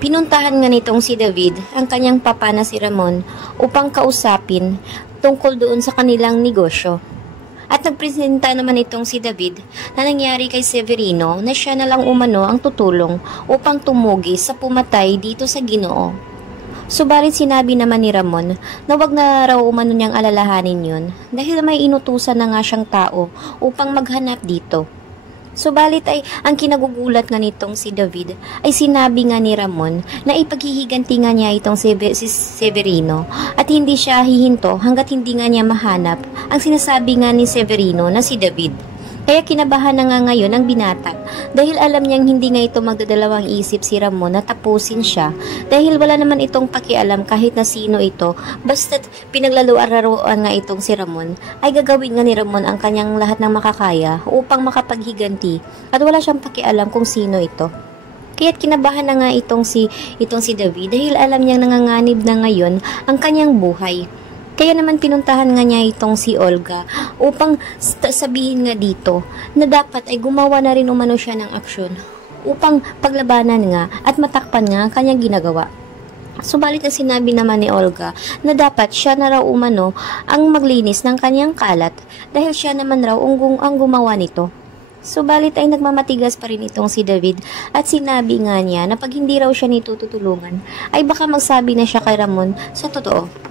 Pinuntahan nga nitong si David ang kanyang papa na si Ramon upang kausapin tungkol doon sa kanilang negosyo. At nagpresenta naman itong si David na nangyari kay Severino na siya na lang umano ang tutulong upang tumugi sa pumatay dito sa Ginoo. Subalit sinabi naman ni Ramon na wag na raw umano niyang alalahanin yun dahil may inutusan na nga siyang tao upang maghanap dito. Subalit ay ang kinagugulat nga nitong si David ay sinabi nga ni Ramon na ipaghihiganti nga niya itong si Severino at hindi siya hihinto hanggat hindi nga niya mahanap ang sinasabi nga ni Severino na si David. Kaya kinabahan na nga ngayon ang binata dahil alam niyang hindi nga ito magdadalawang isip si Ramon na tapusin siya dahil wala naman itong pakialam kahit na sino ito basta't pinaglaruan nga itong si Ramon ay gagawin nga ni Ramon ang kanyang lahat ng makakaya upang makapaghiganti at wala siyang pakialam kung sino ito. Kaya't kinabahan na nga itong si David dahil alam niyang nanganganib na ngayon ang kanyang buhay. Kaya naman pinuntahan nga niya itong si Olga upang sabihin nga dito na dapat ay gumawa na rin umano siya ng aksyon upang paglabanan nga at matakpan nga ang kanyang ginagawa. Subalit na sinabi naman ni Olga na dapat siya na raw umano ang maglinis ng kanyang kalat dahil siya naman raw ang gumawa nito. Subalit ay nagmamatigas pa rin itong si David at sinabi nga niya na pag hindi raw siya nito tutulungan ay baka magsabi na siya kay Ramon sa totoo.